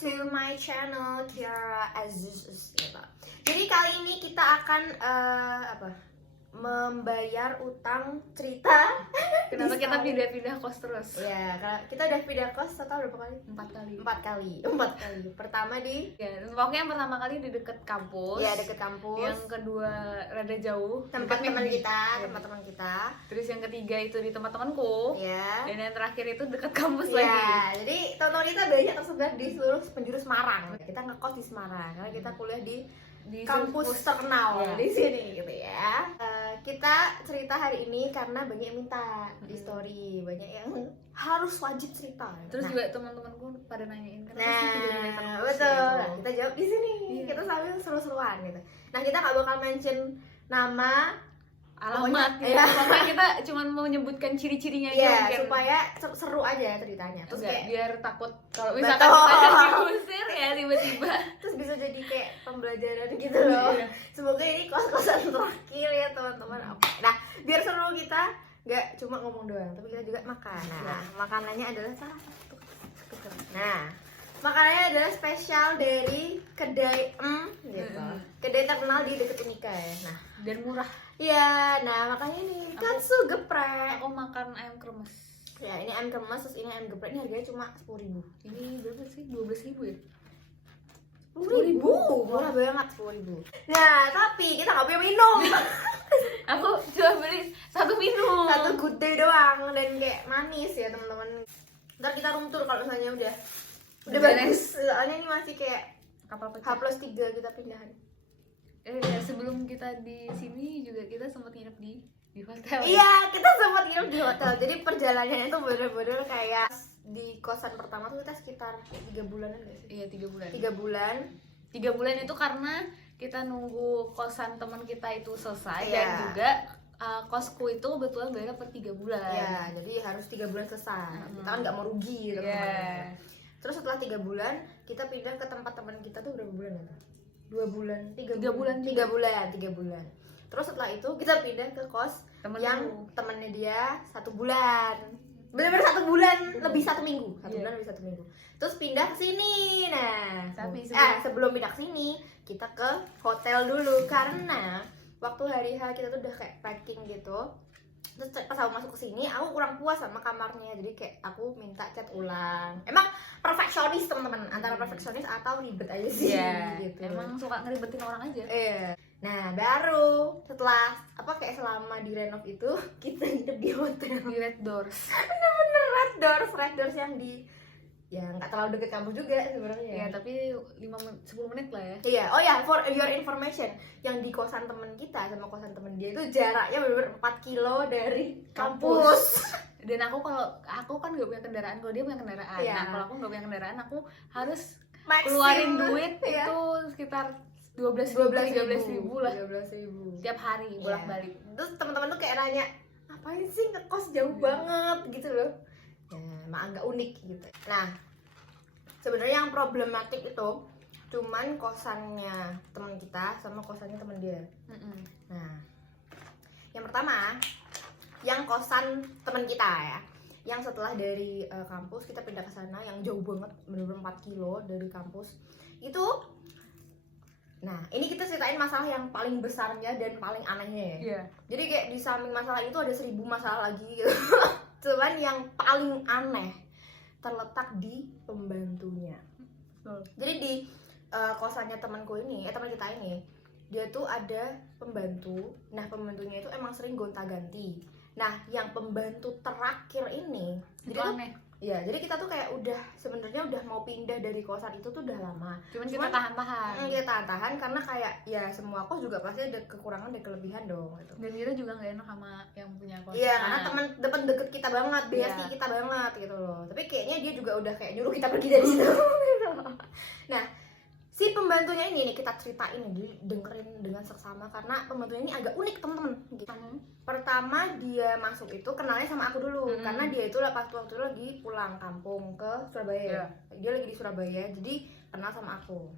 to my channel Tiara Aziz gitu. Jadi kali ini kita akan membayar utang cerita. Kenapa kita pindah-pindah kos terus? Ya, karena kita udah pindah kos total berapa kali? 4 kali. 4 kali. Pertama di Pokoknya yang pertama kali di deket kampus. ya deket kampus. Yang kedua rada jauh, tempat teman kita, Ya. tempat teman kita. Terus yang ketiga itu di tempat temanku. Ya. Dan yang terakhir itu deket kampus Ya, lagi. jadi teman-teman kita banyak tersebar di seluruh penjuru Semarang. Kita ngekos di Semarang karena kita kuliah di kampus terkenal ya. di sini gitu ya. Kita cerita hari ini karena banyak yang minta di story, banyak yang harus wajib cerita. Terus juga teman-temanku pada nanyain kenapa sih Nah, video-video terus betul. gitu. Nah, kita jawab di sini. Iya. Kita sambil seru-seruan gitu. Nah, kita nggak bakal mention nama, Alamat Pokoknya, ya. ya. Pokoknya kita cuma mau menyebutkan ciri-cirinya aja ya mungkin. supaya seru aja ceritanya. Terus Enggak, kayak biar takut kalau misalkan Betul. kita diusir ya tiba-tiba. terus bisa jadi kayak pembelajaran gitu loh. Iya. Semoga ini kos-kosan terakhir ya teman-teman. Oke. Nah, biar seru kita nggak cuma ngomong doang, tapi kita juga makan. Nah, makanannya adalah salah satu. Nah, makanannya adalah spesial dari kedai gitu. Kedai terkenal di dekat Unika ya. Nah, Dan murah. iya, nah makanya ini katsu geprek. Aku makan ayam kremes. Ya, ini ayam kremes, terus ini ayam geprek. Ini harganya cuma 10.000. Ini berapa sih? 12.000 ya? 10.000, murah banget 10.000. Nah, tapi kita nggak punya minum. Aku cuma beli satu minum. Satu good day doang dan kayak manis ya teman-teman. Ntar kita room tour kalau misalnya udah Udah bagus. Soalnya ini masih kayak Kapal pecah. H+3 kita pindahan. Ya, sebelum kita di sini juga kita sempat nginep di hotel. Iya, kita sempat nginep di hotel. Jadi perjalanannya itu bener-bener kayak di kosan pertama tuh kita sekitar 3 bulanan gak sih? Iya, 3 bulan. 3 bulan. 3 bulan itu karena kita nunggu kosan teman kita itu selesai. Iya. Dan juga kosku itu kebetulan bayar per 3 bulan. Ya, jadi harus 3 bulan selesai. Kita kan nggak mau rugi gitu. Iya. Terus setelah 3 bulan kita pindah ke tempat teman kita tuh berapa bulan ya? 2 bulan, 3 3 bulan juga. 3 bulan. Terus setelah itu kita pindah ke kos Temenku. yang temennya dia 1 bulan. Bener-bener 1 bulan lebih 1 minggu. 1 Iya. bulan lebih 1 minggu. Terus pindah ke sini. Nah, Tapi sebelum pindah ke sini kita ke hotel dulu karena waktu hari H kita tuh udah kayak packing gitu. Terus pas aku masuk ke sini aku kurang puas sama kamarnya, jadi kayak aku minta cat ulang. Emang perfeksionis teman-teman, antara perfeksionis atau ribet aja sih. Iya. Gitu. Emang suka ngeribetin orang aja. Iya. Nah, baru setelah kayak selama di renov itu kita hidup di hotel. Di Red Doors. Red Doors yang di ya nggak terlalu deket kampus juga sebenarnya. Ya, tapi 10 menit lah ya. Iya, oh ya, for your information, yang di kosan temen kita sama kosan temen dia itu jaraknya bener-bener 4 kilo dari kampus. Dan aku kan nggak punya kendaraan, kalau dia punya kendaraan. Iya. Nah, kalau aku nggak punya kendaraan, aku harus Maximum, keluarin duit iya. itu sekitar 13.000 lah 12.000 tiap hari bolak-balik. Terus teman-teman tuh kayak nanya, ngapain sih ngekos jauh banget gitu loh. Ya, emang agak unik gitu. Nah, sebenarnya yang problematik itu cuman kosannya teman kita sama kosannya teman dia. Nah, yang pertama, yang kosan teman kita ya, yang setelah dari kampus kita pindah ke sana, yang jauh banget, bener-bener 4 kilo dari kampus itu. Nah, ini kita ceritain masalah yang paling besarnya dan paling anehnya ya. Iya. Jadi kayak di samping masalah itu ada 1000 masalah lagi gitu. Cuman yang paling aneh terletak di pembantunya. Jadi di kosannya temanku ini, teman kita ini, dia tuh ada pembantu. Nah, pembantunya itu emang sering gonta-ganti. Nah, yang pembantu terakhir ini, Itu jadi tuh, aneh. ya, jadi kita tuh kayak sebenarnya udah mau pindah dari kosan itu tuh udah lama. Cuman kita tahan-tahan. Kita tahan-tahan karena kayak ya semua kos juga pasti ada kekurangan dan kelebihan dong gitu. Dan kita juga nggak enak sama yang punya kosan. Iya, karena teman deket kita banget, bestie Iya. kita banget gitu loh. Tapi kayaknya dia juga udah kayak nyuruh kita pergi dari situ. Nah, si pembantunya ini nih kita ceritain nih, dengerin dengan seksama karena pembantunya ini agak unik teman-teman. Gitu. Pertama dia masuk itu kenalnya sama aku dulu karena dia itu waktu itu lagi pulang kampung ke Surabaya. Dia lagi di Surabaya, jadi kenal sama aku.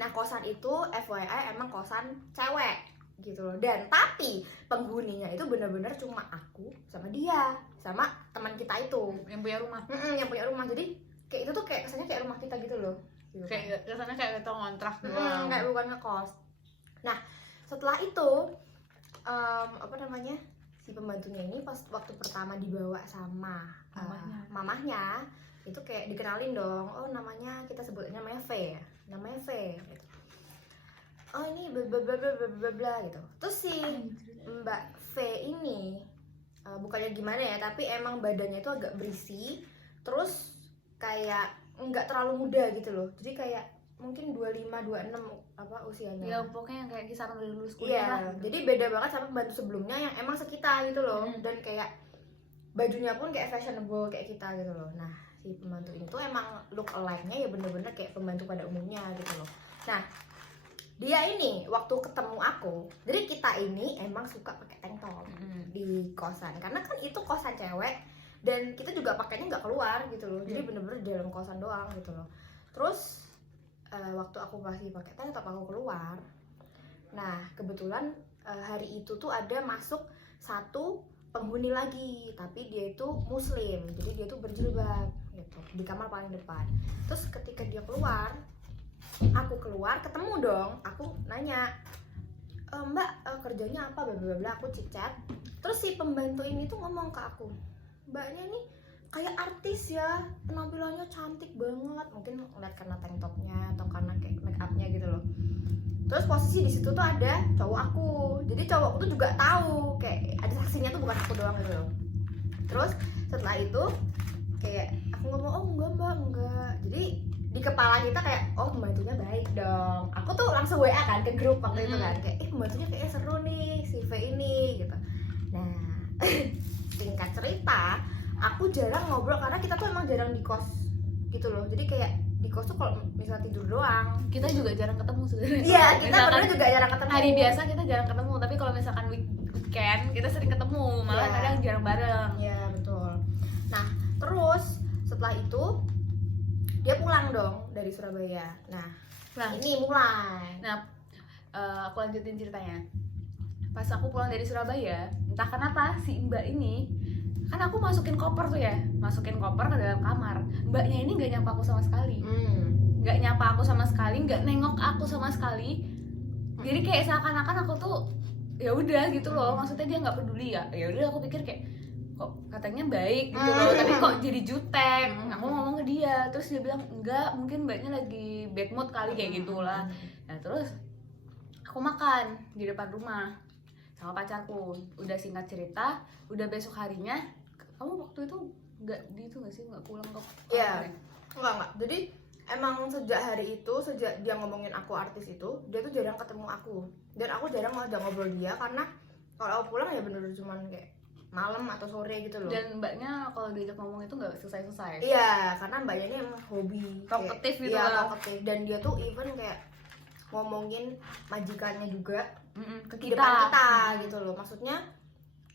Nah, kosan itu FYI emang kosan cewek gitu loh. Dan tapi penghuninya itu benar-benar cuma aku sama dia sama teman kita itu yang punya rumah. yang punya rumah. Jadi kayak itu tuh kayak kesannya kayak rumah kita gitu loh. Gitu kan. Kayak kesannya kayak kita ngontrak doang. Kayak bukan ngekos. Nah, setelah itu apa namanya? Si pembantunya ini pas waktu pertama dibawa sama mamahnya itu kayak dikenalin dong. Oh, namanya kita sebutnya namanya V ya. Namanya V gitu. Oh, ini bla bla bla bla bla bla gitu. Terus si Mbak V ini bukannya gimana ya, tapi emang badannya itu agak berisi, terus kayak nggak terlalu muda gitu loh. Jadi kayak mungkin 25 26 apa usianya. Ya pokoknya yang kayak kisaran udah lulus Iya, kuliah lah. jadi beda banget sama pembantu sebelumnya yang emang sekitar gitu loh. Dan kayak bajunya pun kayak fashionable kayak kita gitu loh. Nah, si pembantu ini tuh emang look alike-nya ya bener-bener kayak pembantu pada umumnya gitu loh. Nah, dia ini waktu ketemu aku, jadi kita ini emang suka pakai tank top di kosan, karena kan itu kosan cewek dan kita juga pakainya nggak keluar gitu loh. Jadi bener-bener di dalam kosan doang gitu loh. Terus waktu aku masih pakai tank top aku keluar. Nah, kebetulan hari itu tuh ada masuk satu penghuni lagi, tapi dia itu muslim, jadi dia tuh berjilbab gitu di kamar paling depan. Terus ketika dia keluar, aku keluar ketemu dong, aku nanya, Mbak kerjanya apa, bla bla bla, aku cicat. Terus si pembantu ini tuh ngomong ke aku, mbaknya nih kayak artis ya, penampilannya cantik banget, mungkin ngeliat karena tank topnya atau karena kayak make upnya gitu loh. Terus posisi di situ tuh ada cowok aku, jadi cowokku tuh juga tahu, kayak ada saksinya tuh bukan aku doang gitu loh. Terus setelah itu kayak aku ngomong, oh enggak mbak, enggak. Jadi di kepala kita kayak, oh pembantunya baik dong. Aku tuh langsung WA kan ke grup waktu itu kan, kayak pembantunya kayaknya seru nih si V ini gitu. Nah singkat cerita, aku jarang ngobrol karena kita tuh emang jarang di kos gitu loh. Jadi kayak di kos tuh kalau misalnya tidur doang. Kita juga jarang ketemu sebenarnya. Iya, kita bener juga jarang ketemu. Hari biasa kita jarang ketemu, tapi kalau misalkan weekend kita sering ketemu, malah kadang jarang bareng. Iya betul. Nah terus setelah itu dia pulang dong dari Surabaya. Nah ini mulai. Nah, aku lanjutin ceritanya. Pas aku pulang dari Surabaya, entah kenapa si mbak ini, kan aku masukin koper tuh ya, masukin koper ke dalam kamar. Mbaknya ini nggak nyapa aku sama sekali, nggak nyapa aku sama sekali, nggak nengok aku sama sekali. Jadi kayak seakan-akan aku tuh ya udah gitu loh, maksudnya dia nggak peduli ya. Ya udah aku pikir kayak kok katanya baik gitu loh, tapi kok jadi jutek. Aku ngomong ke dia, terus dia bilang enggak, mungkin mbaknya lagi bad mood kali kayak gitulah. Nah terus aku makan di depan rumah sama pacarku. Udah singkat cerita, udah besok harinya, kamu waktu itu nggak di itu nggak sih, nggak pulang ke Iya, enggak. Jadi emang sejak hari itu, sejak dia ngomongin aku artis itu, dia tuh jarang ketemu aku. Dan aku jarang ngajak ngobrol dia karena kalau aku pulang ya bener-bener cuman kayak malam atau sore gitu loh. Dan mbaknya kalau diajak ngomong itu nggak selesai-selesai. Iya, karena mbaknya ini emang hobi talkative gitu lah. lah. Talkative. Dan dia tuh even kayak ngomongin majikannya juga ke di depan kita gitu loh. Maksudnya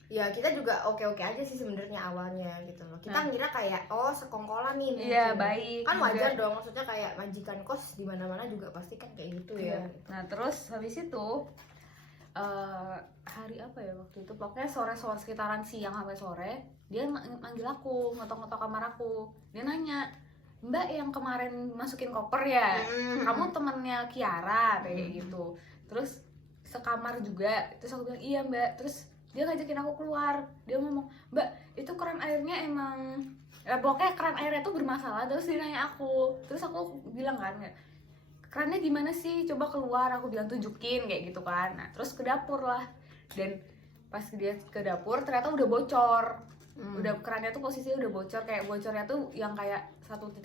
ya kita juga oke-oke aja sih sebenarnya awalnya gitu loh. Kita ngira kayak oh sekongkolan nih mungkin. Iya, baik. Kan wajar dong, maksudnya kayak majikan kos di mana-mana juga pasti kan kayak gitu ya. Nah, terus habis itu hari apa ya waktu itu, pokoknya sore-sore sekitaran siang sampai sore, dia manggil aku, ngetok-ngetok kamar aku. Dia nanya, Mbak yang kemarin masukin koper ya, kamu temennya Kiara kayak gitu. Terus sekamar juga. Terus aku bilang iya Mbak. Terus dia ngajakin aku keluar. Dia ngomong, Mbak itu keran airnya emang pokoknya keran airnya tuh bermasalah. Terus dia nanya aku. Terus aku bilang kan, kerannya gimana sih, coba keluar. Aku bilang tunjukin kayak gitu kan. Nah terus ke dapur lah. Dan pas dia ke dapur ternyata udah bocor. Udah kerannya tuh posisinya udah bocor, kayak bocornya tuh yang kayak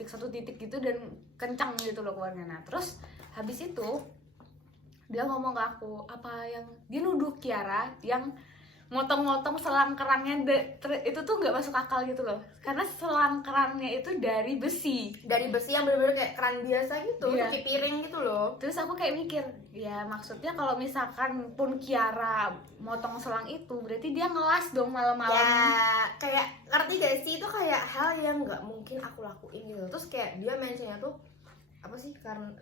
satu titik gitu dan kencang gitu loh keluarnya. Nah terus habis itu dia ngomong ke aku, apa yang dia nuduh Kiara yang motong-motong selang kerannya itu tuh nggak masuk akal gitu loh, karena selang kerannya itu dari besi yang bener-bener kayak keran biasa gitu, cuci piring gitu loh. Terus aku kayak mikir, ya maksudnya kalau misalkan pun Kiara motong selang itu berarti dia ngelas dong malam-malam. Ya kayak ngerti gak sih, itu kayak hal yang nggak mungkin aku lakuin gitu. Terus kayak dia mentionnya tuh apa sih, karena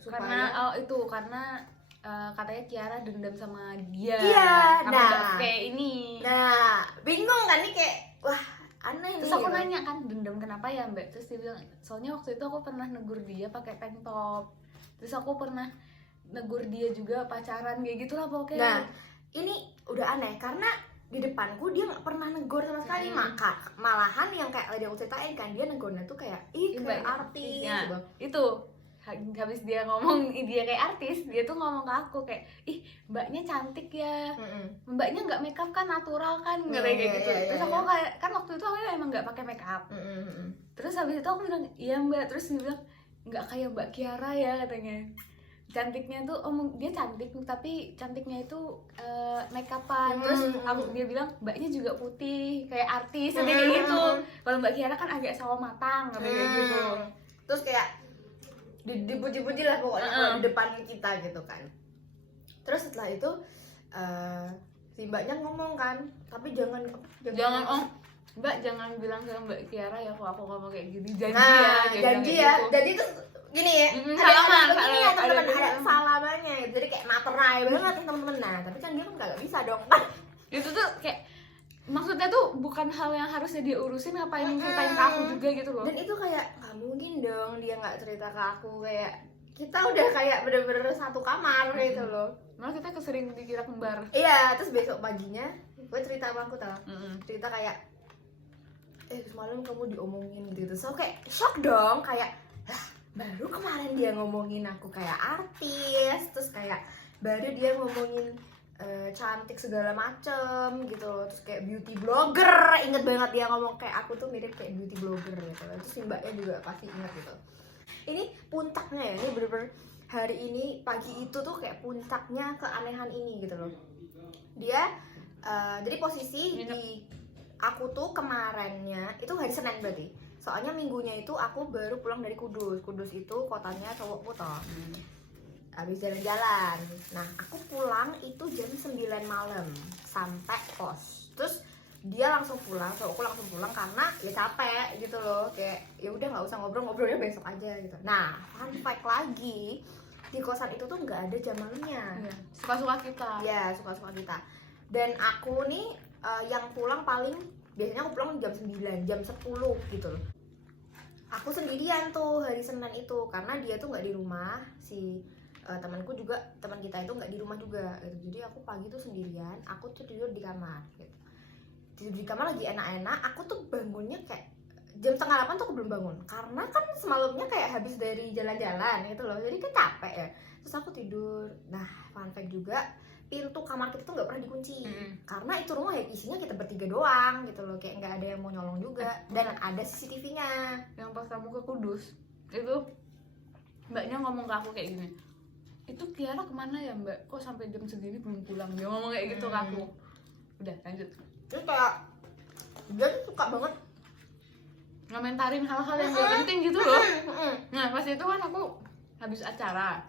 katanya Kiara dendam sama dia, iya, sama Mbak V ini. Nah bingung kan nih, kayak wah aneh Terus nih aku gitu. nanya kan, dendam kenapa ya Mbak? Terus dia bilang, soalnya waktu itu aku pernah negur dia pakai tank top. Terus aku pernah negur dia juga pacaran kayak gitulah pokoknya. Nah, ini udah aneh karena di depanku dia nggak pernah negor sama sekali. Maka malahan yang kayak tadi aku ceritain kan, dia negornya tuh kayak ih Mbak, kayak artis ya, gitu. itu habis dia ngomong dia kayak artis, dia tuh ngomong ke aku kayak, ih mbaknya cantik ya, mbaknya nggak makeup kan, natural kan, kayak gitu. Terus aku kayak, kan waktu itu aku emang nggak pakai makeup. Terus habis itu aku bilang iya mbak. Terus dia bilang nggak kayak Mbak Kiara ya katanya, cantiknya tuh dia cantik tapi cantiknya itu makeupan. Terus dia bilang mbaknya juga putih kayak artis kayak gitu. Kalau Mbak Kiara kan agak sawo matang kayak gitu. Terus kayak dipuji-puji lah pokoknya kalau di depan kita gitu kan. Terus setelah itu si mbaknya ngomong kan, tapi jangan Mbak jangan bilang ke Mbak Kiara ya kalau aku ngomong kayak gini, janji nah, ya. Janji ya. Gitu. Jadi tuh gini ya, salaman ada salamannya. Jadi kayak materai banget teman-teman. Nah, tapi kan dia kan kagak bisa dong. Itu tuh kayak maksudnya tuh bukan hal yang harusnya dia urusin, ngapain ceritain ke aku juga gitu loh. Dan itu kayak nggak mungkin dong dia nggak cerita ke aku, kayak kita udah kayak bener-bener satu kamar gitu loh. Malah kita kesering dikira kembar. Iya, terus besok paginya gue cerita sama aku tau, cerita kayak semalam kamu diomongin gitu. So kayak shock dong, kayak baru kemarin dia ngomongin aku kayak artis, terus kayak baru dia ngomongin cantik segala macem gitu loh. Terus kayak beauty blogger, inget banget dia ngomong kayak aku tuh mirip kayak beauty blogger gitu. Terus si mbaknya juga pasti inget gitu. Ini puncaknya ya, ini bener-bener hari ini pagi itu tuh kayak puncaknya keanehan ini gitu loh. Dia jadi posisi di aku tuh kemarinnya itu hari Senin berarti. Soalnya minggunya itu aku baru pulang dari Kudus. Kudus itu kotanya cowokku toh. Habis jalan-jalan. Nah, aku pulang itu jam 9 malam sampai kos. Terus dia langsung pulang, cowokku langsung pulang karena ya capek gitu loh. Kayak ya udah nggak usah ngobrolnya besok aja gitu. Nah, fun fact lagi, di kosan itu tuh nggak ada jam malamnya. Suka-suka kita. Ya, suka-suka kita. Dan aku nih yang pulang paling biasanya aku pulang jam 9, jam 10 gitu loh. Aku sendirian tuh hari Senin itu karena dia tuh nggak di rumah, si temanku juga, teman kita itu nggak di rumah juga gitu. Jadi aku pagi tuh sendirian, aku tuh tidur di kamar gitu. Tidur di kamar lagi enak-enak, aku tuh bangunnya kayak jam 7:30 tuh aku belum bangun karena kan semalamnya kayak habis dari jalan-jalan gitu loh, jadi kan capek ya. Terus aku tidur. Nah, fun fact juga, pintu kamar kita tuh nggak pernah dikunci karena itu rumah ya isinya kita bertiga doang gitu loh, kayak nggak ada yang mau nyolong juga. Dan ada CCTV-nya. Yang pas kamu ke Kudus itu mbaknya ngomong ke aku kayak gini, itu Kiara kemana ya mbak, kok sampai jam segini belum pulang, dia ngomong kayak gitu ke aku. Udah lanjut. Terus kayak dia tuh suka banget ngomentarin hal-hal yang gak penting gitu loh. Nah pas itu kan aku habis acara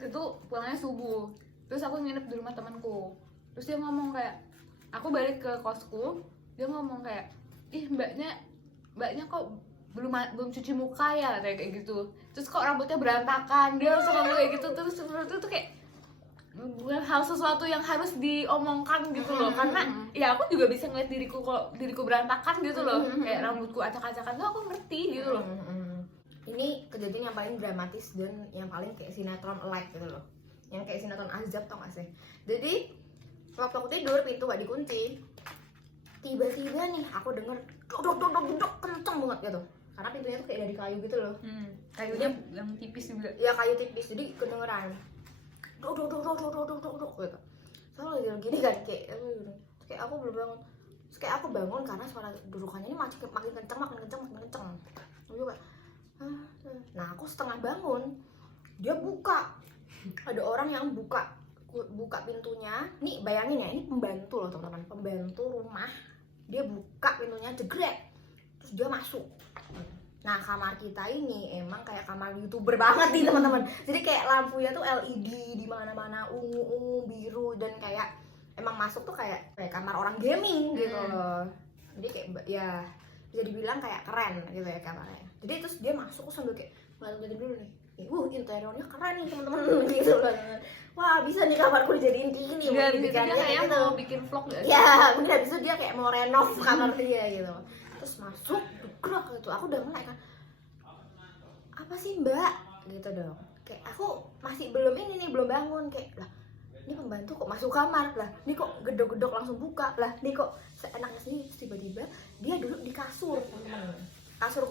itu pulangnya subuh, terus aku nginep di rumah temanku. Terus dia ngomong kayak, aku balik ke kosku, dia ngomong kayak, ih mbaknya kok belum cuci muka ya kayak gitu. Terus kok rambutnya berantakan, dia langsung ngomong kayak gitu. Terus menurut itu kayak bukan hal sesuatu yang harus diomongkan gitu loh, karena ya aku juga bisa ngeliat diriku berantakan gitu loh, kayak rambutku acak-acakan tuh aku ngerti gitu loh. Ini kejadian yang paling dramatis dan yang paling kayak sinetron like gitu loh, yang kayak sinetron azab tau gak sih. Jadi waktu aku tidur pintu gak dikunci, tiba-tiba nih aku denger dok kenceng banget gitu, karena pintunya tuh kayak dari kayu gitu loh. Kayunya yang tipis juga. Ya kayu tipis, jadi kedengeran dok gitu. Soalnya lagi gini kan kayak aku belum bangun. Terus kayak aku bangun karena suara dudukannya ini makin kenceng. Nah aku setengah bangun, dia buka, ada orang yang buka pintunya. Nih bayangin ya, ini pembantu loh teman-teman, pembantu rumah, dia buka pintunya jegrek, terus dia masuk. Nah kamar kita ini emang kayak kamar YouTuber banget nih teman-teman. Jadi kayak lampunya tuh LED di mana-mana, ungu, biru, dan kayak emang masuk tuh kayak kamar orang gaming gitu loh. Jadi kayak ya bisa dibilang kayak keren gitu ya kamarnya. Jadi terus dia masuk sambil kayak ngeliatin dulu nih, interiornya keren nih teman-teman gitu loh. Wah bisa nih kamarku dijadiin gini. Dan dia kayak mau bikin vlog gak sih? Ya mungkin habis itu dia kayak mau renov kamar dia gitu. terus masuk gerak gitu. Aku udah mulai kan, apa sih mbak gitu dong, kayak aku masih belum belum bangun, kayak lah ini pembantu kok masuk kamar, lah ini kok gedok-gedok langsung buka, lah ini kok seenaknya sendiri. Terus tiba-tiba dia duduk di kasur, teman-teman. Kasur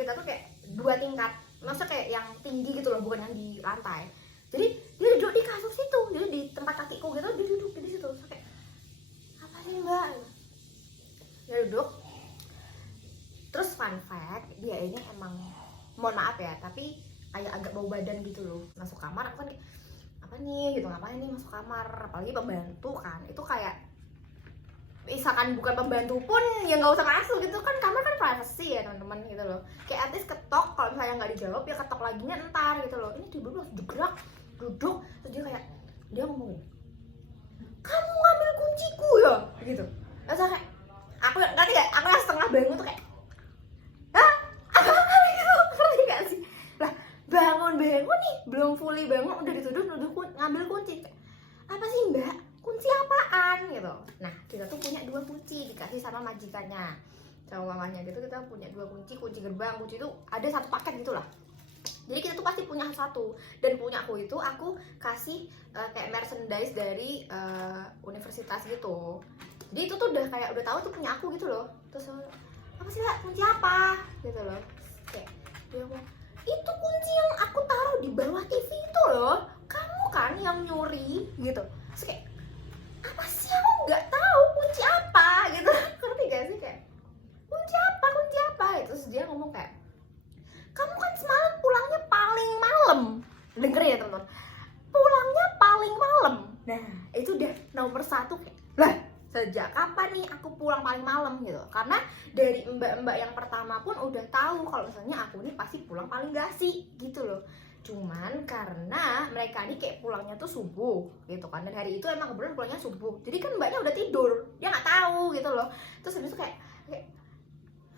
kita tuh kayak 2 tingkat, maksudnya kayak yang tinggi gitu loh, bukan yang di lantai. Jadi dia duduk di kasur situ, jadi di tempat kakiku gitu, dia duduk di situ. Terus kayak apa sih mbak, dia duduk. Terus fun fact, dia ini emang, mohon maaf ya, tapi kayak agak bau badan gitu loh. Masuk kamar aku kan kayak, apa nih gitu, ngapain nih masuk kamar, apalagi pembantu kan, itu kayak misalkan bukan pembantu pun ya nggak usah masuk gitu kan, kamar kan privacy ya teman-teman gitu loh. Kayak at least ketok, kalau misalnya nggak dijawab ya ketok lagi ntar gitu loh. Ini tiba-tiba langsung gerak duduk, terus dia kayak, dia ngomong, kamu ngambil kunciku ya gitu. Terus kayak aku ngerti gak, aku yang setengah bangun tuh kayak, hah apa gitu, ngerti gak sih? Lah bangun nih, belum fully bangun udah dituduh ngambil kunci. Apa sih mbak, kunci apaan gitu. Nah kita tuh punya 2 kunci, dikasih sama majikannya, sama mamanya gitu. Kita punya 2 kunci, kunci gerbang, kunci itu ada 1 paket gitu lah. Jadi kita tuh pasti punya 1, dan punya aku itu aku kasih kayak merchandise dari universitas gitu. Jadi itu tuh udah kayak udah tahu tuh punya aku gitu loh. Terus apa sih mbak, kunci apa gitu loh. Kayak dia ngomong, itu kunci yang aku taruh di bawah TV itu loh, kamu kan yang nyuri gitu. Terus kayak, apa sih, aku nggak tahu kunci apa gitu. Ngerti gak sih, kayak kunci apa terus dia ngomong kayak, kamu kan semalam pulangnya paling malam. Dengerin ya teman-teman, pulangnya paling malam. Nah itu udah nomor 1 kayak, lah sejak kapan nih aku pulang paling malam gitu. Karena dari mbak-mbak yang pertama pun udah tahu kalau misalnya aku nih pasti pulang paling gasi gitu loh. Cuman karena mereka nih kayak pulangnya tuh subuh gitu kan, dan hari itu emang kebetulan pulangnya subuh, jadi kan mbaknya udah tidur, dia nggak tahu gitu loh. Terus habis itu kayak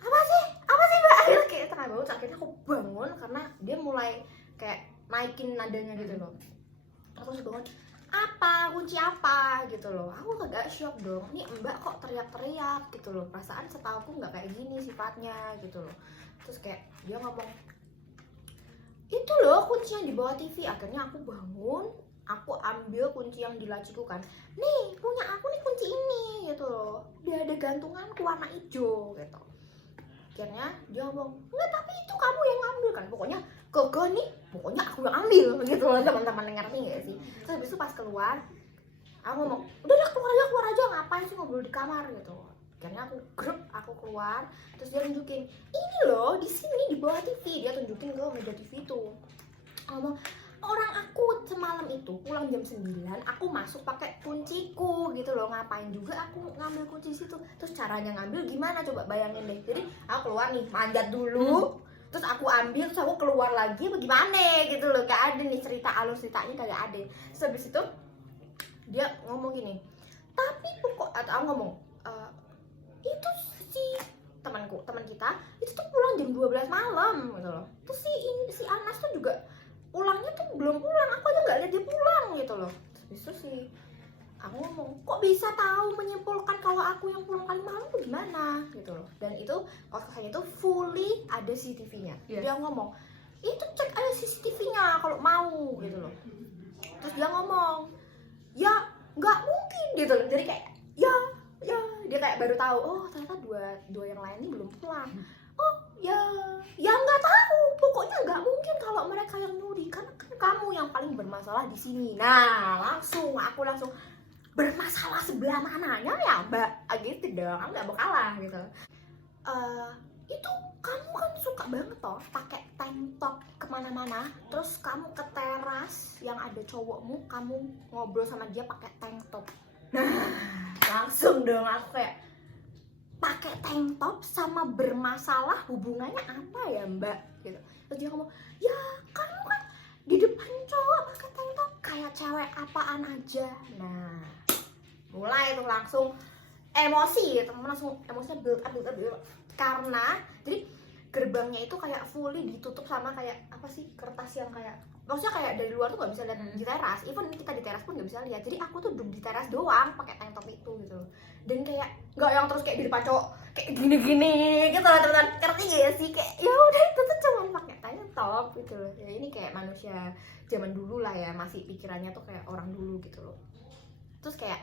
apa sih mbak, akhirnya kayak tengah bangun. Akhirnya aku bangun karena dia mulai kayak naikin nadanya gitu loh. Aku langsung bangun, apa, kunci apa gitu loh. Aku agak shock dong, ini mbak kok teriak-teriak gitu loh, perasaan setahuku nggak kayak gini sifatnya gitu loh. Terus kayak dia ngomong, itu loh kunci yang di bawah TV. Akhirnya aku bangun, aku ambil kunci yang di laciku kan, nih punya aku nih kunci ini gitu loh, udah ada gantunganku warna hijau gitu. Akhirnya dia ngomong, enggak tapi itu kamu yang ngambil kan, pokoknya keke nih, pokoknya aku yang ambil gitu loh teman-teman, ngerti gak sih? Terus habis itu pas keluar, aku ngomong, udah keluar aja, ngapain sih ngobrol di kamar gitu. Akhirnya aku keluar, terus dia tunjukin, ini loh di sini di bawah TV, dia tunjukin ke meja TV itu. Ngomong, orang aku semalam itu pulang jam 9, aku masuk pakai kunciku gitu loh, ngapain juga aku ngambil kunci situ. Terus caranya ngambil gimana coba bayangin deh. Jadi aku keluar nih, manjat dulu, terus aku ambil, terus aku keluar lagi bagaimana gitu loh. Gak ada nih cerita alur ceritanya, kagak ada. Terus habis itu dia ngomong gini, tapi pokok, atau aku ngomong, itu si teman kita itu tuh pulang jam 12 malam gitu loh. Terus si Anas tuh juga pulangnya tuh belum pulang, aku aja nggak lihat dia pulang gitu loh. Terus itu sih aku ngomong, kok bisa tahu menyimpulkan kalau aku yang pulang paling malam tuh gimana gitu loh. Dan itu kos-kosannya itu fully ada CCTV-nya. Dia ngomong, itu cek aja CCTV-nya kalau mau gitu loh. Terus dia ngomong, ya nggak mungkin gitu loh. Jadi kayak ya dia kayak baru tahu, oh ternyata dua yang lain ini belum pulang. Oh ya nggak tahu, pokoknya nggak mungkin kalau mereka yang nyuri, karena kan kamu yang paling bermasalah di sini. Nah aku langsung bermasalah sebelah mananya ya mbak, gitu dong, aku nggak mau kalah gitu. Itu kamu kan suka banget toh pakai tank top kemana-mana, terus kamu ke teras yang ada cowokmu, kamu ngobrol sama dia pakai tank top. Nah langsung dong aku kayak, pakai tank top sama bermasalah hubungannya apa ya mbak gitu. Terus dia ngomong, ya kamu kan di depan cowok pakai tank top kayak cewek apaan aja. Nah mulai tuh langsung emosi, temen langsung emosinya build up. Karena jadi gerbangnya itu kayak fully ditutup sama kayak apa sih, kertas yang kayak, maksudnya kayak dari luar tuh nggak bisa lihat di teras, even kita di teras pun nggak bisa lihat. Jadi aku tuh duduk di teras doang pakai tank top itu gitu loh. Dan kayak nggak yang terus kayak di depan cowok kayak gini-gini gitu loh teman-teman, ngerti gak sih? Kayak ya udah itu tuh cuma pakai tank top gitu loh. Ya ini kayak manusia zaman dulu lah ya, masih pikirannya tuh kayak orang dulu gitu loh. Terus kayak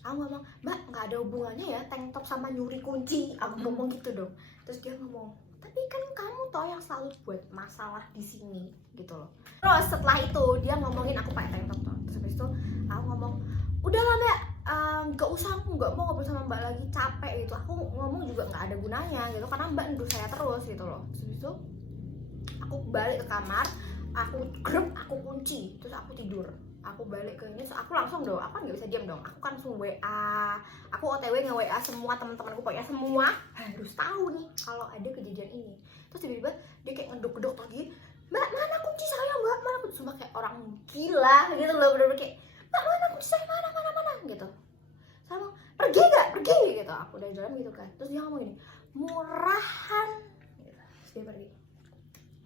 aku ngomong, mbak nggak ada hubungannya ya tank top sama nyuri kunci, aku ngomong gitu dong. Terus dia ngomong, tapi kan kamu toh yang selalu buat masalah di sini gitu loh. Terus setelah itu dia ngomongin aku pakai tank top. Terus habis itu aku ngomong, udahlah mbak, nggak usah, aku nggak mau ngobrol sama mbak lagi, capek gitu. Aku ngomong juga nggak ada gunanya gitu karena mbak nuduh saya terus gitu loh. Terus habis itu aku balik ke kamar, aku grup, aku kunci, terus aku tidur. Aku balik ke ini, aku langsung dong, aku nggak bisa diam dong, aku kan langsung WA, aku OTW nge-WA semua teman-temanku, pokoknya semua harus tahu nih kalau ada kejadian ini. Terus tiba-tiba dia kayak ngedok-ngedok lagi, mbak mana kunci saya, mbak mana kunci, sumpah kayak orang gila gitu loh, bener-bener kayak mbak mana kunci saya, mana gitu. Sama pergi gak, pergi gitu, aku dari dalam gitu kan. Terus dia ngomong gini, murahan gitu. Terus dia pergi,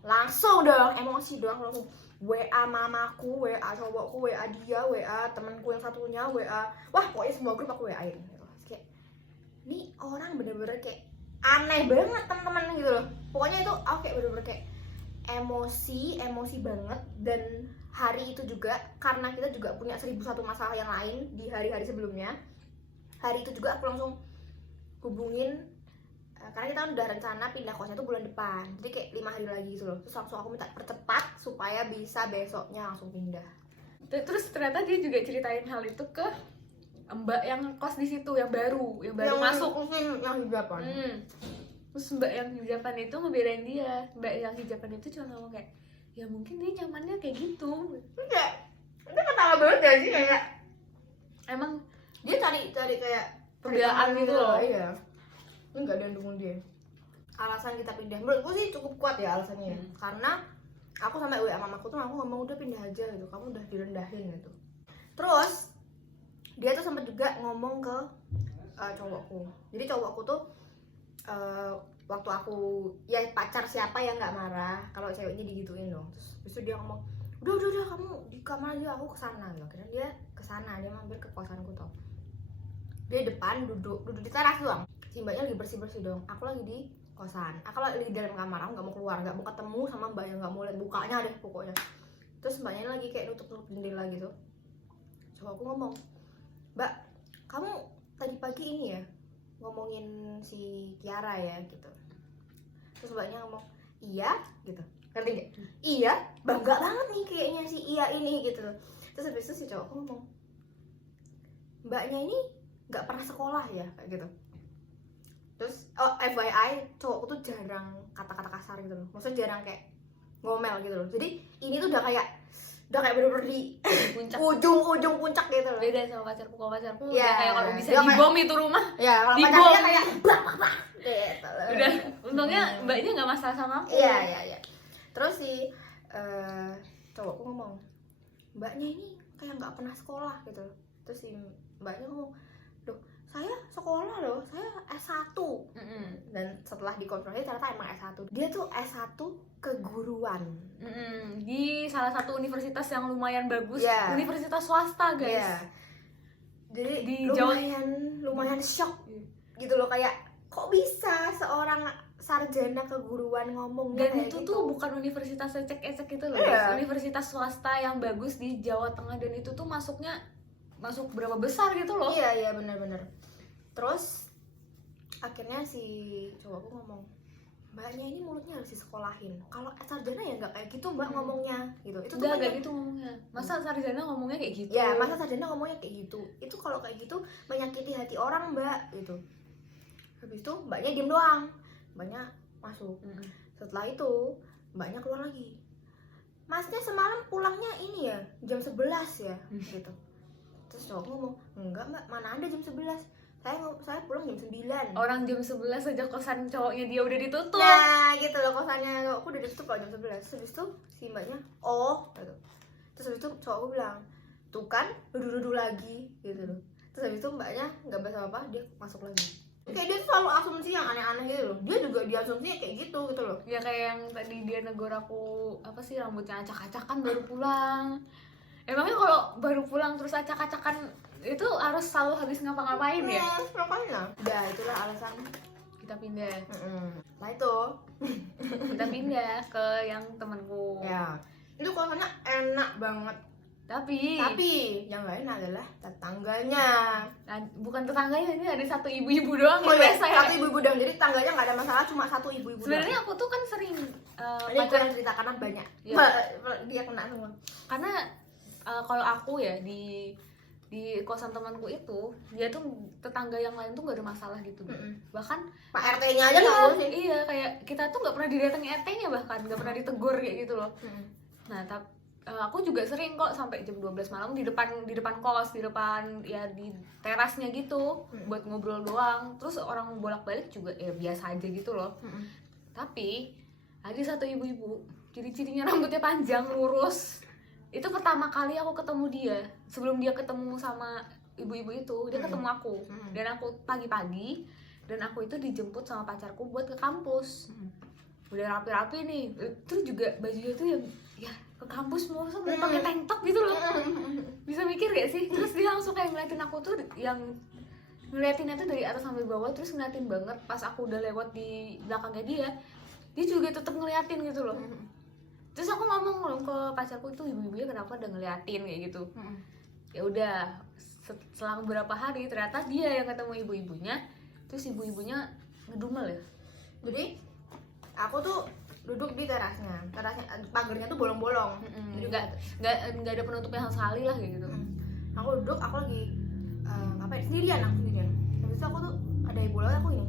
langsung dong emosi dong, langsung WA mamaku, WA cowokku, WA dia, WA temanku yang satunya, WA, wah pokoknya semua grup aku WA-in gitu. Terus kayak ini orang bener-bener kayak aneh banget teman-teman gitu loh. Pokoknya itu aku kayak bener-bener kayak emosi banget. Dan hari itu juga karena kita juga punya 1001 masalah yang lain di hari-hari sebelumnya, hari itu juga aku langsung hubungin, karena kita kan udah rencana pindah kosnya tuh bulan depan, jadi kayak 5 hari lagi gitu loh. Terus langsung aku minta percepat supaya bisa besoknya langsung pindah. Terus ternyata dia juga ceritain hal itu ke mbak yang kos di situ, yang baru masuk. Yang hijaban. Terus mbak yang hijaban itu ngebelain dia. Mbak yang hijaban itu cuma ngomong kayak, ya mungkin dia nyamannya kayak gitu. Enggak, itu ketawa banget gak sih, kayak Emang dia cari kayak pembelaan gitu loh. Iya, ini nggak ada yang dukung dia. Alasan kita pindah menurutku sih cukup kuat ya alasannya, karena aku sampai WA mamaku tuh, aku ngomong udah pindah aja gitu, kamu udah direndahin gitu. Terus dia tuh sempat juga ngomong ke cowokku. Jadi cowokku tuh waktu aku ya pacar siapa yang nggak marah kalau ceweknya digituin dong. Terus habis itu dia ngomong, udah kamu di kamar aja, aku kesana gitu. Akhirnya dia kesana, dia mampir ke kosanku tuh. Dia depan duduk di teras doang. Si mbaknya lagi bersih dong. Aku lagi di kosan. Aku lagi di dalam kamar, aku nggak mau keluar, nggak mau ketemu sama mbaknya, nggak mau lihat mukanya deh pokoknya. Terus mbaknya lagi kayak nutup jendela gitu. Coba aku ngomong, mbak, kamu tadi pagi ini ya ngomongin si Kiara ya gitu. Terus mbaknya ngomong, iya gitu, ngerti gak? Iya, bangga banget nih kayaknya si Iya ini gitu. Terus habis itu si cowokku ngomong, mbaknya ini nggak pernah sekolah ya kayak gitu. Terus FYI cowokku tuh jarang kata-kata kasar gitu loh, maksudnya jarang kayak ngomel gitu loh. Jadi ini tuh udah kayak bener-bener di puncak, ujung puncak gitu loh. beda sama pacarku. Kalau pacarku Ya, udah kayak kalau bisa dia dibom itu rumah. Ya kalau Dibom. pacarnya kayak bah gitu loh. Udah, untungnya mbaknya nggak masalah sama aku. Iya. Terus si cowokku ngomong, mbaknya ini kayak nggak pernah sekolah gitu. Terus si mbaknya ngomong, loh saya sekolah loh, saya S1. Dan setelah dikonfirmasi ternyata emang S1. Dia tuh S1 keguruan. Di salah satu universitas yang lumayan bagus, Yeah. universitas swasta guys. Iya. Jadi Di lumayan shock gitu loh, kayak kok bisa seorang sarjana keguruan ngomong Dan kayak itu gitu. tuh bukan universitas ecek-ecek itu loh, Iya. universitas swasta yang bagus di Jawa Tengah, dan itu tuh masuk berapa besar gitu loh. Iya benar. Terus akhirnya si cowokku ngomong, mbaknya ini mulutnya harus disekolahin. Kalau sarjana ya nggak kayak gitu mbak ngomongnya gitu. Itu tuh Udah banyak. kayak gitu ngomongnya. Masa sarjana ngomongnya kayak gitu? Ya masa sarjana ngomongnya kayak gitu. Itu kalau kayak gitu menyakiti hati orang mbak gitu. Habis itu mbaknya diem doang, mbaknya masuk. Setelah itu mbaknya keluar lagi, masnya semalam pulangnya ini ya jam 11 ya gitu. Terus cowok ngomong, enggak mbak, mana ada jam 11, saya pulang jam 9. Orang jam 11 aja kosan cowoknya dia udah ditutup. Nah gitu loh, kosannya cowokku udah ditutup kalau jam 11. Habis itu si mbaknya, oh gitu. Terus habis itu cowokku bilang, tuh kan duduk lagi gitu loh. Terus habis itu mbaknya nggak bahasa apa, dia masuk lagi. Kayak dia tuh selalu asumsi yang aneh-aneh gitu loh. Dia juga diasumsinya kayak gitu loh. Ya kayak yang tadi dia negor aku apa sih, rambutnya acak-acakan baru pulang. Emangnya kalau baru pulang terus acak-acakan itu harus selalu habis ngapa-ngapain ya? Makanya. Udah itulah alasan Kita pindah. Nah itu. Kita pindah ke yang temanku. Ya. Itu kosannya enak banget. Tapi yang gak enak adalah tetangganya. nah, bukan tetangganya, ini ada satu ibu-ibu doang Oh yang iya, biasa ya. satu ibu-ibu doang. Jadi tetangganya nggak ada masalah, cuma satu ibu-ibu doang. Sebenarnya aku tuh kan sering Ini aku yang cerita karena banyak. Iya. Dia kena semua. karena kalau aku ya di kosan temanku itu, dia tuh tetangga yang lain tuh nggak ada masalah gitu. Bahkan Pak RT-nya aja nggak ngurusin. iya, kayak kita tuh nggak pernah didatangi RT-nya, bahkan nggak pernah ditegur kayak gitu loh. Nah aku juga sering kok sampai jam 12 malam di depan kos, di depan ya di terasnya gitu buat ngobrol doang. Terus orang bolak-balik juga ya biasa aja gitu loh. Tapi ada satu ibu-ibu, ciri-cirinya rambutnya panjang lurus. Itu pertama kali aku ketemu dia. Sebelum dia ketemu sama ibu-ibu itu, dia ketemu aku. Dan aku pagi-pagi, dan aku itu dijemput sama pacarku buat ke kampus. Udah rapi-rapi nih. Terus juga bajunya tuh yang ya ke kampus mau pakai tank top gitu loh. Bisa mikir gak sih? Terus dia langsung kayak ngeliatin aku tuh, yang ngeliatinnya tuh dari atas sampai bawah, terus ngeliatin banget. Pas aku udah lewat di belakangnya dia juga tetap ngeliatin gitu loh. Terus aku ngomong loh ke pacarku, itu ibu-ibunya kenapa udah ngeliatin kayak gitu. Ya udah, selang beberapa hari ternyata dia yang ketemu ibu-ibunya. Terus ibu-ibunya ngedumel ya. Jadi aku tuh duduk di terasnya pagarnya tuh bolong-bolong. Nggak ada penutupnya sama sekali lah kayak gitu. Aku duduk, aku lagi ngapain sendirian. Habis itu aku tuh ada ibu lagi, aku ini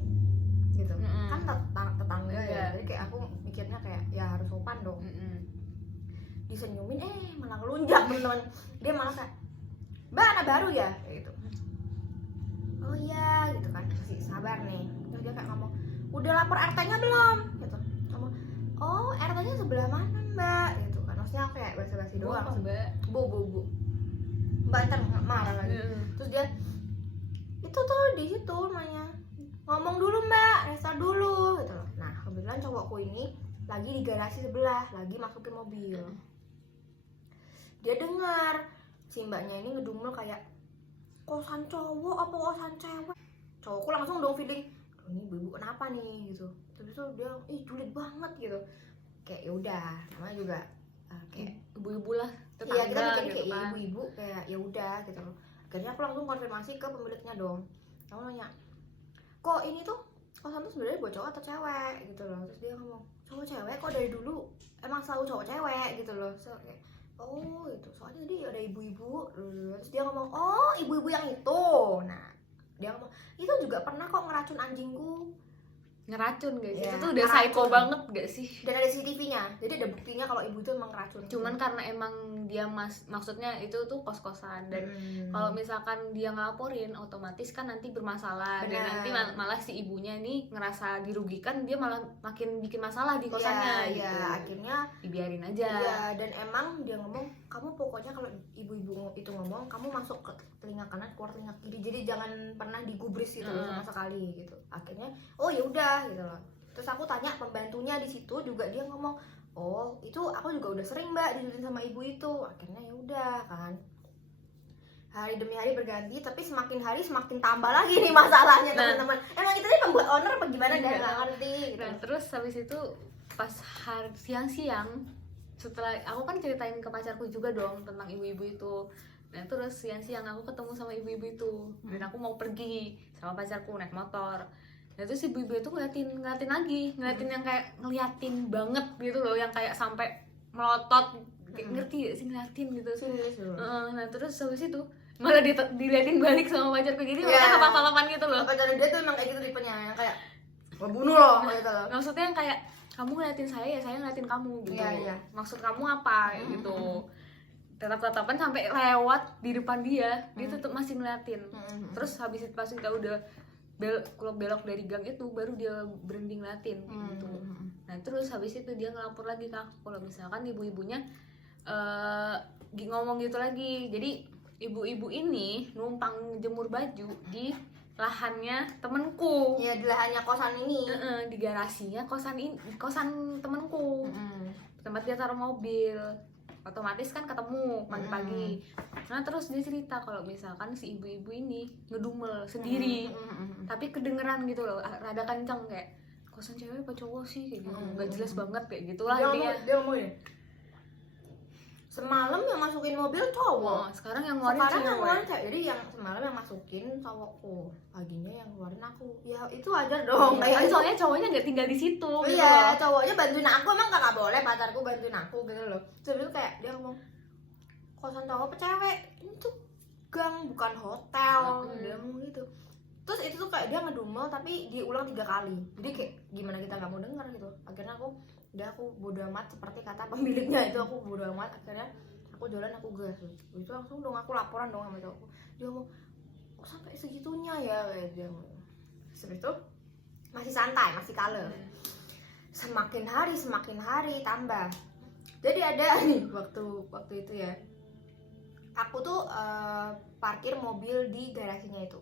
gitu. Kan tetangga ya. Jadi kayak aku mikirnya kayak ya harus sopan dong. Disenyumin malah ngelunjak teman-teman. Dia malah kayak, "Mbak, anak baru ya?" kayak gitu. "Oh iya," gitu kan. Masih sabar nih. Terus dia kayak ngomong, "Udah lapor RT-nya belum?" gitu. Ngomong, "Oh, RT-nya sebelah mana, Mbak?" gitu kan. Maksudnya aku kayak basa-basi doang. Mbak. Bu. Mbak ntar marah lagi. Terus dia, "Itu tuh di situ rumahnya. Ngomong dulu, Mbak, restart dulu," gitu loh. Nah, kebetulan cowokku ini lagi di garasi sebelah, lagi masukin mobil. Dia dengar si mbaknya ini ngedumel kayak, "Kosan cowok apa kosan cewek?" Cowokku langsung dong feeling, "Ini ibu kenapa nih?" gitu. Terus itu dia, "Julid banget," gitu. Kayak ya udah, namanya juga kayak ibu-ibu lah, iya, kita tetangga mikirnya gitu kayak kan. ibu-ibu, kayak ya udah gitu loh. Akhirnya aku langsung konfirmasi ke pemiliknya dong. Aku nanya, "Kok ini tuh kosan tuh sebenarnya buat cowok atau cewek?" gitu loh. Terus dia ngomong, "Cowok cewek kok, dari dulu emang selalu cowok cewek," gitu loh. So, kayak, "Oh itu soalnya tadi ada ibu-ibu." Terus dia ngomong, "Oh ibu-ibu yang itu." Nah dia ngomong, "Itu juga pernah kok ngeracun anjingku." Ngeracun guys, Ya, itu tuh udah ngeracun. psycho banget gak sih? Dan ada CCTV-nya, jadi ada buktinya kalau ibu itu emang ngeracun. Cuman karena emang dia maksudnya itu tuh kos-kosan, dan kalau misalkan dia ngelaporin otomatis kan nanti bermasalah. Dan nanti malah si ibunya nih ngerasa dirugikan, dia malah makin bikin masalah di kosannya. Iya, gitu. akhirnya Dibiarin aja. iya, dan emang dia ngomong, "Kamu pokoknya kalau ibu-ibu itu ngomong, kamu masuk ke telinga kanan, keluar telinga kiri, jadi jangan pernah digubris gitu loh sama sekali," gitu. Akhirnya, "Oh ya udah," gitu loh. Terus aku tanya pembantunya di situ juga, dia ngomong, "Oh itu aku juga udah sering, Mbak, dijulitin sama ibu itu." Akhirnya ya udah kan, hari demi hari berganti, tapi semakin hari semakin tambah lagi nih masalahnya. Teman-teman, emang itu nih pembuat owner apa gimana, dia nggak ngerti gitu. Nah, terus habis itu pas hari siang-siang, setelah aku kan ceritain ke pacarku juga dong tentang ibu-ibu itu. Nah terus siang-siang aku ketemu sama ibu-ibu itu, dan aku mau pergi sama pacarku naik motor. Nah terus ibu-ibu itu ngeliatin lagi, ngeliatin yang kayak ngeliatin banget gitu loh, yang kayak sampai melotot, kayak ngerti gak sih, ngeliatin gitu. Nah terus habis itu malah diliatin balik sama pacarku, jadi mereka apa-apaan gitu loh. Pacar dia tuh emang kayak gitu tipenya, yang kayak ngebunuh loh gitu loh. Maksudnya yang kayak, "Kamu ngeliatin saya ya saya ngeliatin kamu," gitu. Iya. Maksud kamu apa gitu. Tetap-tetapan sampai lewat di depan dia tetap masih ngeliatin. Terus habis itu pas kita udah belok dari gang itu, baru dia berhenti ngeliatin gitu. Nah terus habis itu dia ngelapor lagi ke aku kalau misalkan ibu-ibunya ngomong gitu lagi. Jadi ibu-ibu ini numpang jemur baju di lahannya temenku. Ya di lahannya kosan ini. Di garasinya kosan temenku. Tempat dia taruh mobil. Otomatis kan ketemu pagi-pagi. Nah terus dia cerita kalau misalkan si ibu-ibu ini ngedumel sendiri, tapi kedengeran gitu loh, rada kenceng kayak kosan cewek apa cowok sih kayak gitu, nggak jelas banget kayak gitulah intinya. Dia ngomong ya, semalam yang masukin mobil cowok, sekarang yang ngeluarin cewek. Jadi yang semalam yang masukin cowokku, paginya yang ngeluarin aku. Ya itu wajar dong. Kan soalnya cowoknya nggak tinggal di situ. Gitu iya, loh. cowoknya bantuin aku, emang kakak boleh pacarku bantuin aku gitu loh. Terus itu kayak dia ngomong, kosan cowok apa cewek? Ini tuh gang bukan hotel. Dia ngomong gitu. Terus itu tuh kayak dia ngedumel tapi diulang 3 kali. Jadi kayak gimana kita nggak mau denger gitu. Akhirnya aku bodo amat, seperti kata pemiliknya itu, aku bodo amat. Akhirnya aku jalan, aku gas. Itu langsung dong aku laporan dong sama cowokku. Dia ngomong, kok sampai segitunya ya, kayak dia ngomong. Terus itu masih santai, masih kalem. Semakin hari tambah. Jadi ada nih waktu itu ya, aku tuh parkir mobil di garasinya itu.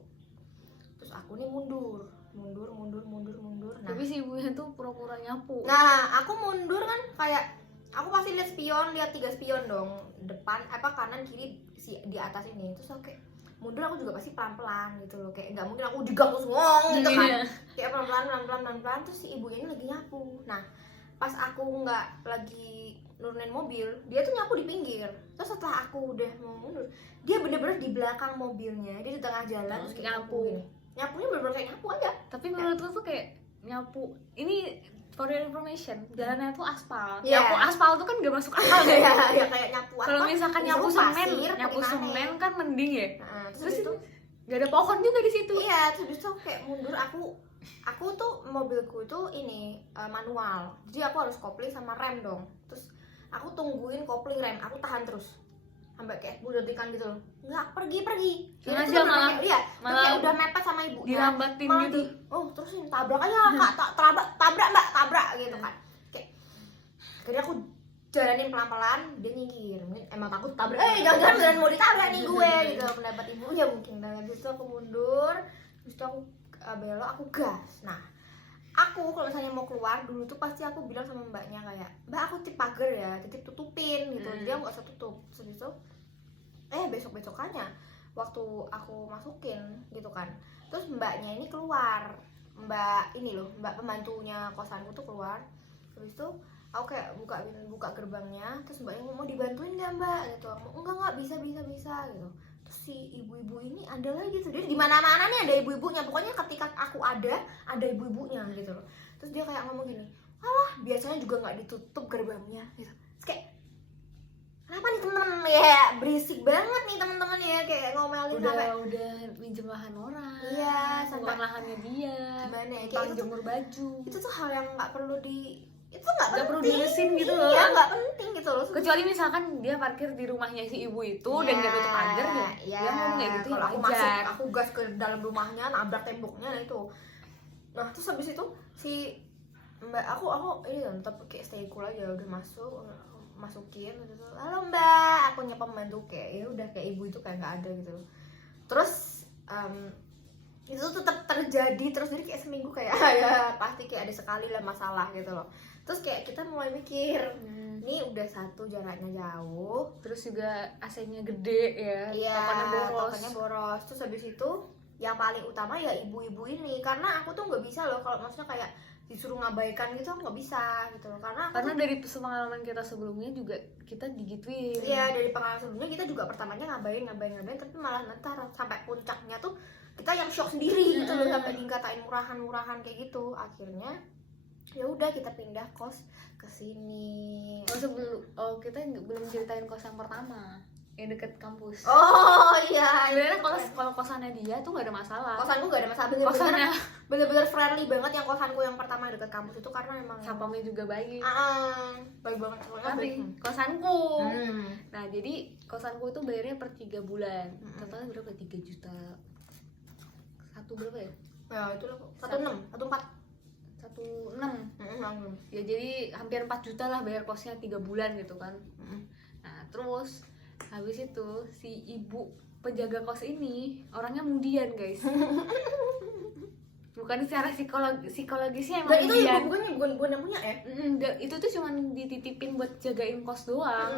Terus aku nih mundur. Nah, tapi si ibunya tuh pura-pura nyapu. Nah, aku mundur kan kayak aku pasti lihat 3 spion dong, depan kanan kiri di atas ini. Terus aku kayak mundur, aku juga pasti pelan-pelan gitu loh, kayak nggak mungkin aku digang terus ngong gitu kan. Kayak pelan-pelan terus si ibunya ini lagi nyapu. Nah, pas aku nggak lagi nurunin mobil, dia tuh nyapu di pinggir. Terus setelah aku udah mau mundur, dia bener-bener di belakang mobilnya, dia di tengah jalan terus kayak nyapu. Nyapunya bener-bener kayak nyapu aja. Tapi menurut lu tuh kayak nyapu ini, for your information, jalannya tuh aspal. Yeah. Nyapu aspal tuh kan gak masuk akal ya. Ya kayak nyapu aspal. Kalau misalkan nyapu semen kan mending ya. Terus itu gak ada pohon juga di situ. Iya, terus itu kayak mundur. Aku tuh mobilku tuh ini manual. Jadi aku harus kopling sama rem dong. Terus aku tungguin kopling rem, aku tahan terus sampai kayak budetikan gitu loh. Nggak pergi. Dia tuh malah kayak udah mepet sama ibunya. Dilambatin gitu. Terus ini tabrak aja, Kak. Tabrak Mbak, tabrak gitu kan. Kayak akhirnya aku jalanin pelan-pelan, dia nyingkir. Mungkin emang takut tabrak. Jangan beneran mau ditabrak nih gue gitu. Pendapat ibunya mungkin. Nah, habis itu aku mundur, terus aku belok, aku gas. Nah, aku kalau misalnya mau keluar dulu tuh pasti aku bilang sama mbaknya kayak, Mbak aku titip pagar ya, titip tutupin gitu. Dia nggak usah tutup. Terus itu besok-besokannya waktu aku masukin gitu kan, terus mbaknya ini keluar, mbak pembantunya kosanku tuh keluar. Terus itu aku kayak buka gerbangnya, terus mbaknya ngomong, dibantuin nggak mbak gitu. Aku enggak bisa gitu. Terus si ibu-ibu ini ada lagi gitu, dia di mana-mana nih ada ibu-ibunya, pokoknya ketika aku ada ibu-ibunya gitu loh. Terus dia kayak ngomong gini, alah biasanya juga nggak ditutup gerbangnya gitu. Terus kayak kenapa nih temen-temen ya, berisik banget nih temen-temen ya, kayak ngomelin udah minjem lahan orang. Iya, bukan lahannya dia. Gimana ya, kayak jemur baju. Itu tuh hal yang nggak perlu nggak perlu diurusin gitu loh. Iya, nggak penting gitu loh. Kecuali misalkan dia parkir di rumahnya si ibu itu dan nggak tutup pagar ya. Dia ngomong kayak gitu kalau ya wajar. aku gas ke dalam rumahnya, nabrak temboknya itu. Nah terus habis itu si mbak aku ini tetap kayak stay cool aja, udah masukin gitu. Halo mbak, aku nyapa pembantu, kayak ya udah kayak ibu itu kayak nggak ada gitu. Terus itu tetap terjadi terus, jadi kayak seminggu kayak ya pasti kayak ada sekali lah masalah gitu loh. Terus kayak kita mulai mikir, ini udah satu jaraknya jauh, terus juga AC-nya gede ya, iya, tokennya boros. Terus habis itu yang paling utama ya ibu-ibu ini, karena aku tuh nggak bisa loh kalau maksudnya kayak disuruh ngabaikan gitu, aku nggak bisa gitu loh, karena dari pengalaman kita sebelumnya juga kita digituin. Iya, dari pengalaman sebelumnya kita juga pertamanya ngabain, tapi malah ntar sampai puncaknya tuh kita yang shock sendiri gitu loh, sampai dikatain murahan kayak gitu. Akhirnya ya udah kita pindah kos ke sini. Kita belum ceritain kos yang pertama yang deket kampus. Oh iya. Sebenarnya kalau kosannya dia tuh nggak ada masalah. Kosanku nggak ada masalah, bener-bener friendly banget yang kosanku yang pertama deket kampus itu, karena emang satpamnya juga baik. Baik banget. Tapi kosanku. Nah jadi kosanku itu bayarnya per 3 bulan. Totalnya berapa? 3 juta. Satu berapa ya? Ya itu lah, 1,6 ya, jadi hampir 4 juta lah bayar kosnya 3 bulan gitu kan. Nah terus habis itu si ibu penjaga kos ini orangnya mudian guys. Bukan secara psikologisnya emang Dan itu mudian. bukan yang punya ya. Itu tuh cuma dititipin buat jagain kos doang.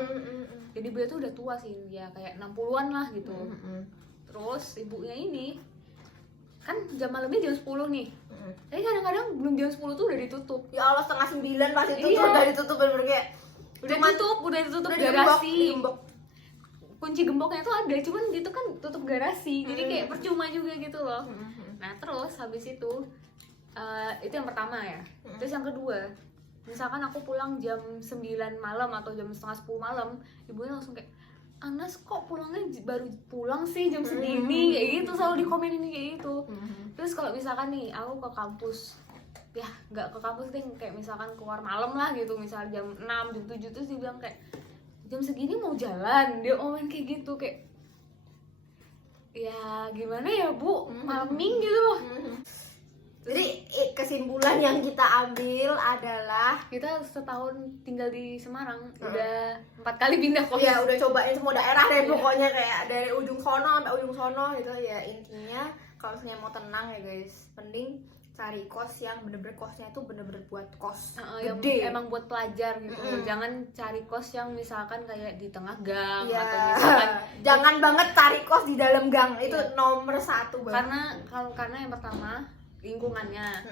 Jadi beliau tuh udah tua sih, ya kayak 60-an lah gitu. Terus ibunya ini kan jam malamnya jam 10 nih. Tapi kadang-kadang belum jam 10 tuh udah ditutup. Ya Allah, setengah 9 masih tutup. Iya. Udah ditutup bener-bener kayak Udah ditutup udah garasi. digembok. Kunci gemboknya tuh ada, cuman itu kan tutup garasi. Jadi kayak percuma juga gitu loh. Nah, terus habis itu yang pertama ya. Terus yang kedua, misalkan aku pulang jam 9 malam atau jam setengah 10 malam, ibunya langsung kayak, Anas kok pulangnya baru pulang sih jam segini, kayak gitu, selalu dikomenin kayak gitu. Terus kalau misalkan nih aku ke kampus, ya nggak ke kampus deh, kayak misalkan keluar malam lah gitu, misal jam 6, jam 7, terus dia bilang kayak jam segini mau jalan, dia omen kayak gitu, kayak ya gimana ya bu, malaming gitu loh. Jadi kesimpulan yang kita ambil adalah Kita setahun tinggal di Semarang, udah 4 kali pindah kos. ya udah cobain semua daerah deh pokoknya, kayak dari ujung sono sampai ujung sono gitu ya. Intinya kalau misalnya mau tenang ya guys, mending cari kos yang bener-bener kosnya itu bener-bener buat kos Yang gede. emang buat pelajar gitu. Jangan cari kos yang misalkan kayak di tengah gang Ya, atau misalkan jangan banget cari kos di dalam gang, itu nomor 1 banget. karena yang pertama lingkungannya,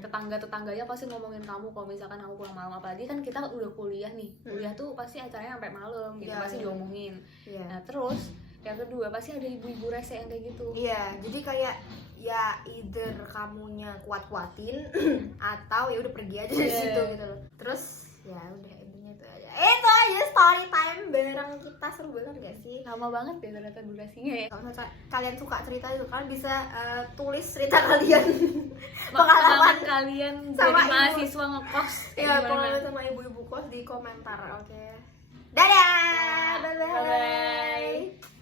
tetangga-tetangganya pasti ngomongin kamu kalau misalkan aku pulang malam, apalagi kan kita udah kuliah nih. Kuliah tuh pasti acaranya sampai malam gitu, Iya, pasti iya. diomongin. Iya. Nah, terus yang kedua pasti ada ibu-ibu rese yang kayak gitu. Iya, jadi kayak ya either kamunya kuat-kuatin atau ya udah pergi aja dari situ gitu loh. Terus ya udah intinya itu aja. Itu aja story time bareng kita, seru banget gak sih? Lama banget ya ternyata durasinya ya. Kalau misalnya kalian suka cerita itu, kalian bisa tulis cerita kalian, Pengalaman kalian sama jadi ibu. mahasiswa ngekos kayak ya gimana? pengalaman sama ibu-ibu kos di komentar. Oke, dadah, Bye-bye.